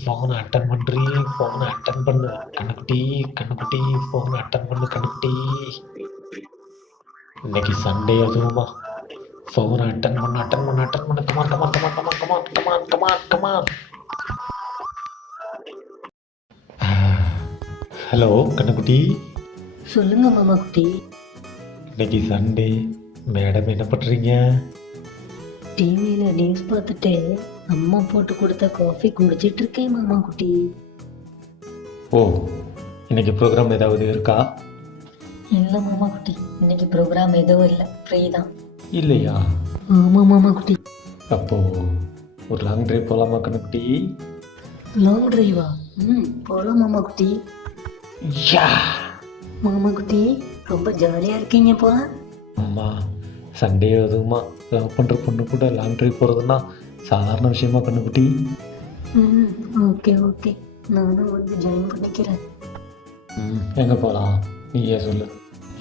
ஃபோனை அட்டன் பண்ணுறீ, ஃபோனை அட்டன் பண்ணு கண்ணுக்குட்டி, கண்ணுக்குட்டி, ஃபோனை அட்டன் பண்ணு கண்ணுக்குட்டி. இன்னைக்கு சண்டே அதுவுமா, ஃபோனை அட்டன் பண்ணு அட்டன் பண்ணு அட்டன் பண்ணு. Come on come on come on come on come on come on come on come on. Hello கண்ணுக்குட்டி. சொல்லுங்க மாமா குட்டி. இன்னைக்கு சண்டே, மேடம் என்ன பண்ணுறீங்க? டிவியில் நியூஸ் பார்த்துட்டு அம்மா போட்டு கொடுத்த காஃபி குடிச்சிட்டு இருக்கேன் மாமா குட்டி. ஓ, இன்னைக்கு ப்ரோக்ராம் ஏதாவது இருக்கா? இல்லை மாமா குட்டி, இன்னைக்கு ப்ரோக்ராம் எதுவும் இல்லை, ஃப்ரீ தான். இல்லையா? ஆமாம் மாமா குட்டி. அப்போ ஒரு லாங் ட்ரைவ் போகலாமா கண்ணுக்குட்டி? லாங் டிரைவா? போகலாம் மாமா குட்டி. யா மாமா குட்டி, ரொம்ப ஜாலியாக இருக்கீங்க போல. அம்மா, சண்டே அதுவுமா லவ் பண்ணுற பொண்ணு கூட லாங் ட்ரைவ் போகிறதுனா சாதாரண விஷயமா கண்ணுக்குட்டி? ஓகே ஓகே, நானும் வந்து ஜாயின் பண்ணிக்கிறேன். எங்கே போகலாம் நீயே சொல்லு.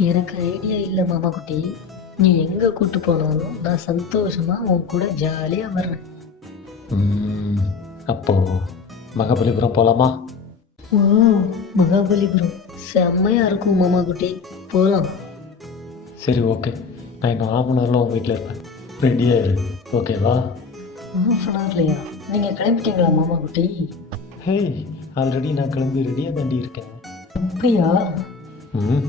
எனக்கு ஐடியா இல்லை மாமா குட்டி, நீ எங்கே கூட்டு போனாலும் நான் சந்தோஷமாக உன் கூட ஜாலியாக வர்றேன். அப்போ மகாபலிபுரம் போகலாமா? ஓ, மகாபலிபுரம் செம்மையாக இருக்கும் மாமா குட்டி, போகலாம். சரி ஓகே, நான் இன்னும் ஆஃப் அன் ஹவரில் உங்கள் வீட்டில் இருப்பேன், ரெடியாக இரு, ஓகேவா? ஆஃப் அன் ஹவர்லையா? நீங்கள் கிளம்பிட்டீங்களா மாமா குட்டி? ஹே, ஆல்ரெடி நான் கிளம்பி ரெடியாக தாண்டி இருக்கேன். அப்படியா? ம்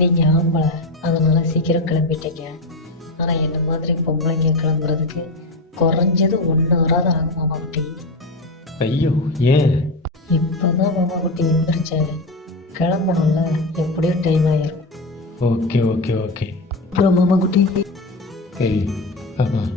நீங்கள் ஆம்பளை, அதனால் சீக்கிரம் கிளம்பிட்டீங்க. ஆனால் என்ன மாதிரி பொம்பளைங்க கிளம்புறதுக்கு குறைஞ்சது 1 ஹவராவது ஆகும் மாமா குட்டி. ஐயோ, ஏன்? இப்போ தான் மாமா குட்டி எழுந்திரிச்சேன், கிளம்பணும்ல, எப்படியும் டைம் ஆயிரும். Okay okay okay. அப்புறம் மாமா குட்டி, ஏய் ஆமாம்,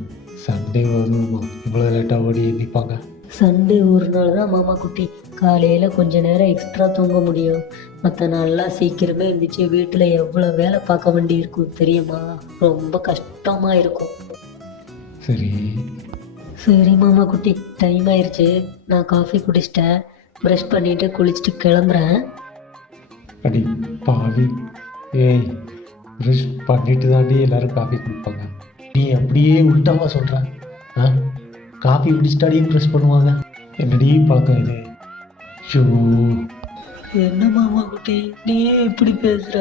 சண்டே வருமா இவ்வளோ லேட்டாக ஓடி நிற்பாங்க? சண்டே ஒரு நாள் தான் மாமா குட்டி, காலையில் கொஞ்ச நேரம் எக்ஸ்ட்ரா தூங்க முடியும். மற்ற நாள்லாம் சீக்கிரமே இருந்துச்சு, வீட்டில் எவ்வளோ வேலை பார்க்க வேண்டி இருக்கும் தெரியுமா? ரொம்ப கஷ்டமாக இருக்கும். சரி சரி மாமா குட்டி, டைம் ஆயிடுச்சு, நான் காஃபி குடிச்சிட்டேன், ப்ரஷ் பண்ணிவிட்டு குளிச்சுட்டு கிளம்புறேன். அடி பாவி, ஏய் ப்ரஷ் பண்ணிட்டு தாண்டி எல்லோரும் காஃபி குடிப்பாங்க, நீ அப்படியே உள்டாவா சொல்கிற? காஃபி குடிச்சிட்டாடியே ப்ரெஷ் பண்ணுவாங்க, என்னடி பழக்கம் இது? ஷோ, என்ன மாமா குட்டி நீ இப்படி பேசுற?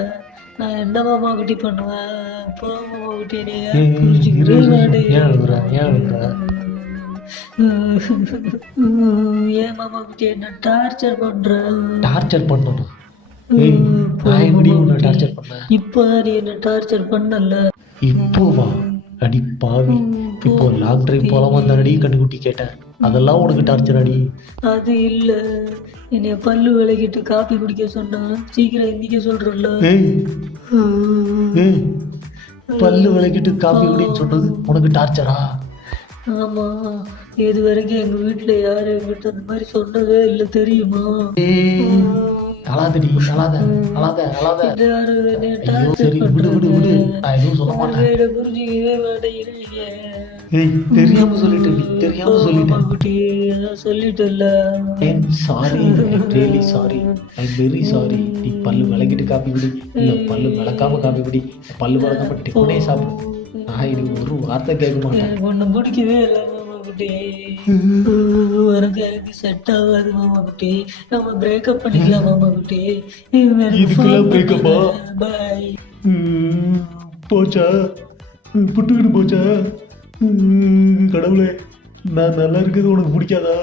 நான் என்ன மாமா குட்டி பண்ணுவேன்? போ மாமா குட்டி, நீ ஏன் மாமா குட்டி என்ன டார்ச்சர் பண்ற? டார்ச்சர் பண்ணணும்? டார்ச்சர் பண்ண இப்போ நீ என்ன டார்ச்சர் பண்ணல. இப்போவா? அடி பாவி, இப்போ லாங் டிரைவ் போலாமா தானடி கண்ணுக்குட்டி கேட்டேன், அதெல்லாம் உனக்கு டார்ச்சர் அடி? அது இல்ல, என்னைய பல்லு விளக்கிட்டு காப்பி குடிக்க சொன்னா சீக்கிரம் எந்திக்க சொல்றல. பல்லு விளக்கிட்டு காப்பி குடின்னு சொன்னது உனக்கு டார்ச்சரா? ஆமா, இது வரைக்கும் எங்க வீட்டுல யாரும் என்கிட்ட அந்த மாதிரி சொன்னதே இல்ல தெரியுமா? அழாதடி, அழாத அழாத அழாத. சரி விடு விடு விடு, நான் எதுவும் சொல்ல மாட்டேன். தெரியாம சொல்லிட்டேன், தெரியாம சொல்லிட்டேன். சொல்லிட்டல. Sorry, really sorry, I am very sorry. நீ பல்லு விளக்கிட்டு காப்பி குடி, இல்ல பல்லு விளக்காம காப்பி குடி, பல்லு விளக்காம டிஃபனே சாப்பிடு, நான் இது ஒரு வார்த்தை கேட்க மாட்டேன். ஒன்னும் பிடிக்கவே இல்லை மாமா குட்டி, எனக்கு செட் ஆகாது மாமா குட்டி, நம்ம பிரேக்கப் பண்ணிக்கலாம் மாமா குட்டி. இதுக்கெல்லாம் பிரேக்கப்பா? பாய். போச்சா, புட்டுக்கிட்டு போச்சா? கடவுளே, நான் நல்லா இருக்கிறது உனக்கு பிடிக்காதா?